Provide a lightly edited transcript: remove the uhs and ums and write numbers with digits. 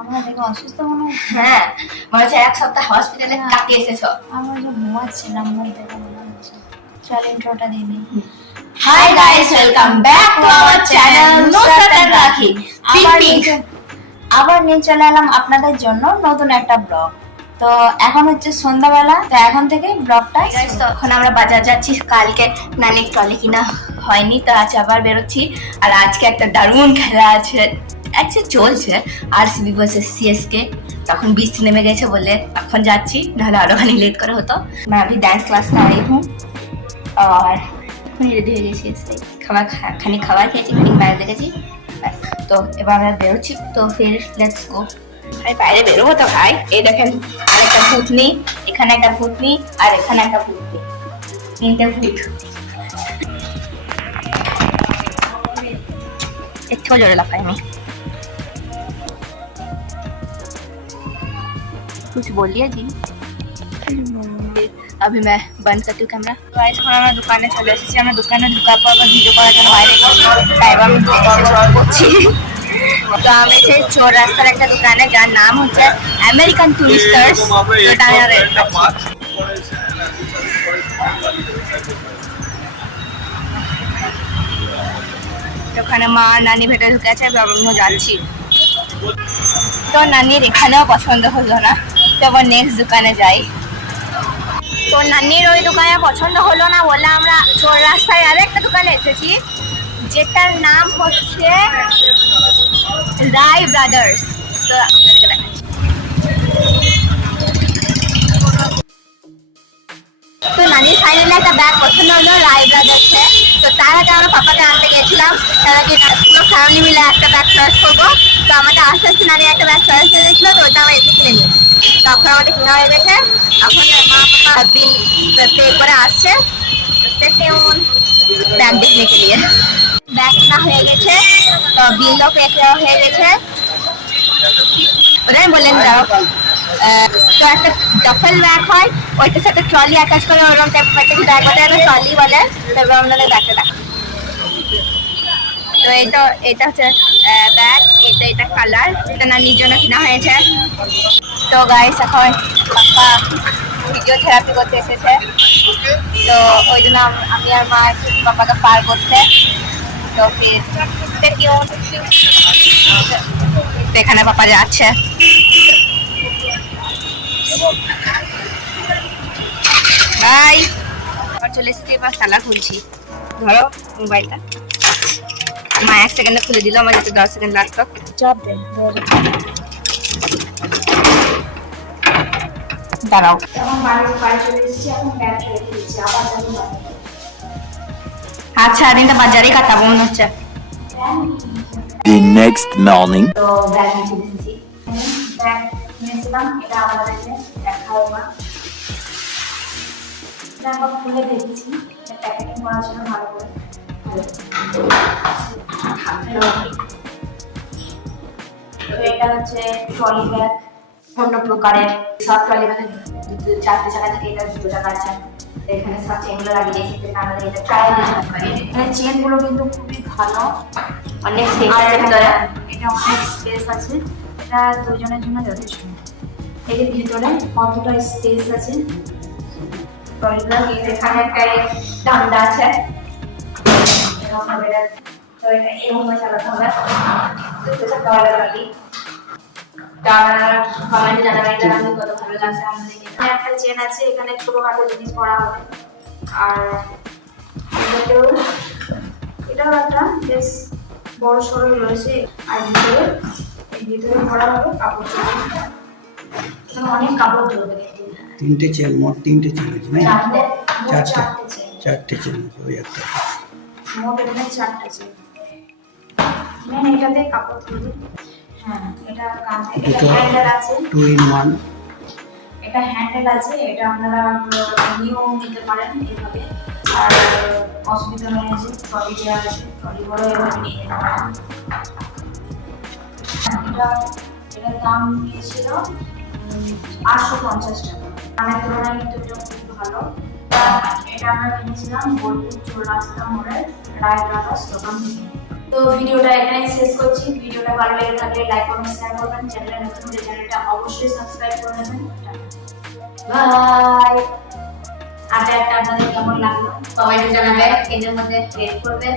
আমরা দেখো অসুস্থ মনে হয়। হ্যাঁ, মনে হচ্ছে এক সপ্তাহ হসপিটালে কাটিয়ে এসেছো। আমরা যে ঘুমাচ্ছিলাম মুখ দেখে মনে হচ্ছে। চল ইন্ট্রোটা দিয়ে দিই। Hi guys, welcome back to our channel Nusrat and Rakhi. আবার নিয়ে চলে এলাম আপনাদের জন্য নতুন একটা ব্লগ। তো এখন হচ্ছে সন্ধ্যাবেলা, তো এখন থেকে ব্লগটা গাইস, তো এখন আমরা বাজার যাচ্ছি। কালকে নানির ট্রলি কিনা হয়নি, তো আজ আবার বেরোচ্ছি। আর আজকে একটা দারুণ খেলা আছে, অ্যাকচুয়ালি চলছে আরসিবি ভার্সেস সিএসকে। তখন বৃষ্টি নেমে গেছে বলে এখন যাচ্ছি, নাহলে আরো খানি লেট করে হতো। मैं अभी डांस क्लास में आई हूँ और রেডি হয়ে গেছি। খানি খাবার খেয়েছি, খানি ম্যাচ দেখেছি, ব্যাস। তো এবার আমরা বেরোচ্ছি, তো ফির লেটস গো। ভাই বাইরে বেরোবো তো ভাই। এই দেখেন আরেকটা ভূতনি, এখানে একটা ভূতনি, আর এখানে একটা ভূতনি, তিনটে ভূত। একটু জোরে লাফাই আমি। कुछ बोलिए जी। अभी मैं बंद करती हूँ कैमरा। गाइस, এখন আমরা দোকানে চলে এসেছি। আমরা দোকানে ঢোকার পর ভিডিও করার জন্য বাইরে করছি। তো আমি সেই চোর রাস্তার একটা দোকানে, যার নাম হচ্ছে আমেরিকান টুরিস্টার্স। ওখানে মা নানি ভেতরে ঢুকে আছে, আমিও যাচ্ছি। তো নানির এখানেও পছন্দ হলো না, তো আবার নেক্সট দোকানে যাই। তো নানির ওই দোকানে পছন্দ হলো না বলে আমরা চোর রাস্তায় আরেকটা দোকানে এসেছি, যেটার নাম হচ্ছে রায় ব্রাদার্স। তো আপনাদেরকে দেখাচ্ছি। তো নানির ফাইনালি একটা ব্যাগ পছন্দ হলো রায় ব্রাদার্সে। তো তার আগে আমরা পাপাকে আনতে গেছিলাম, তার আগে পুরো ফ্যামিলি মিলে একটা ব্যাগ চয়েস করবো। তো আমাদের আস্তে আস্তে নানি একটা ব্যাগ চয়েস হয়ে গেছিলো, তো ওটা আমরা এসে কিনে নিই। তখন আমাদের কিনা হয়ে গেছে, এখন মা পাপা বিল পে করে আসছে কেমন ব্যাগ দেখনে কে লিয়ে। ব্যাগ কিনা হয়ে গেছে, তো বিলও পে করা হয়ে গেছে। ওটাই বললেন যাও। তো একটা ডফেল ব্যাগ হয়, ওইটার সাথে ট্রলি অ্যাটাচ করে ওরকম টাইপের কিছু ব্যাগ বলে, একটা ট্রলি বলে। তারপর আপনাদের ব্যাগটা দেখা। তো এটা হচ্ছে ব্যাগ, এটা কালার, এটা নানির জন্য কিনা হয়েছে। তো গাইস, এখন পাপা ফিজিওথেরাপি করতে এসেছে, তো ওই জন্য আমি আর মা পাপাকে পার করতে। তো ফির এখানে পাপা যাচ্ছে। বাই, আবার চলে এসেছি। এবার তালা খুলছি, ধরো মোবাইলটা। মা 1 সেকেন্ডে খুলে দিল, আমার যাতে 10 সেকেন্ড লাগতো। চাপ দেন দাঁড়াও। এখন বাড়ি চলে এসেছি, এখন ব্যাগ রেখে দিচ্ছি, আবার যাবো বাড়ি। আচ্ছা, দিনটা বাজারেই কাটাবো মনে হচ্ছে। The next morning. তো ব্যাগ নিয়ে এসেছি। ব্যাগ নিয়েছিলাম, এটা আমাদেরকে দেখাও না। এটা একবার খুলে দেখছি, প্যাকেটিং করা ছিল ভালো করে। তো এটা হচ্ছে ট্রলি ব্যাগ, অন্য প্রকারের সব ট্রলি ব্যাগে 4টে চাকা থাকে, এটা 2 চাকা আছে। এখানে সব চেনগুলো লাগিয়ে দিয়েছি, যেটা আমাদের এটা ট্রায়াল দিতে পারি। এখানে চেনগুলো কিন্তু খুবই ভালো, অনেক স্পেস আছে ভিতরে। এটা অনেক স্পেস আছে, এটা দুজনের জন্য যথেষ্ট। এই যে ভিতরে কতটা স্পেস আছে, এখানে একটা ডান্ডা আছে, তো এটা এরকম চালাতে হবে। দুটো চাকা ট্রলি। কমেন্টে জানাবেন এটা আমি কত ভালো লাগছে আমাদেরকে। এখানে একটা চেন আছে, এখানে ছোটখাটো জিনিস পড়া হবে। আর এটাও একটা বেশ বড় সড়ো রয়েছে। আর ভিতরে পড়া হবে কাপড় চোপড়, অনেক কাপড় চলবে। তিনটে চেন, মোট 3টে চেন আছে না? চারটে চেন, 4টে চেন ওই একটা। মোট এখানে 4টে চেন। এটাতে কাপড় তুলবে। হ্যাঁ, এটা কাঁধে, এটা হ্যান্ডেল আছে, 2 in 1। এটা হ্যান্ডেল আছে, এটা আপনারা নিয়েও নিতে পারেন এইভাবে। আর অসুবিধা নেই, আছে ট্রলি দেওয়া আছে, ট্রলি করে এভাবে নিয়ে যেতে পারেন। এটার দাম নিয়েছিল 850 টাকা। দামের তুলনায় কিন্তু এটা খুব ভালো। এটা আমরা কিনেছিলাম বোলপুর চোর রাস্তা মোড়ের রায় ব্রাদার্স দোকান থেকে। তো ভিডিওটা এখানেই শেষ করছি। ভিডিওটা ভালো লেগে থাকলে লাইক কমেন্ট শেয়ার করবেন, চ্যানেলে নতুন হলে চ্যানেলটা অবশ্যই সাবস্ক্রাইব করে নেবেন। বাই। আড্ডা আপনাদের কেমন লাগলো কমেন্টে জানাবেন, এদের মধ্যে ক্রিয়েট করবেন।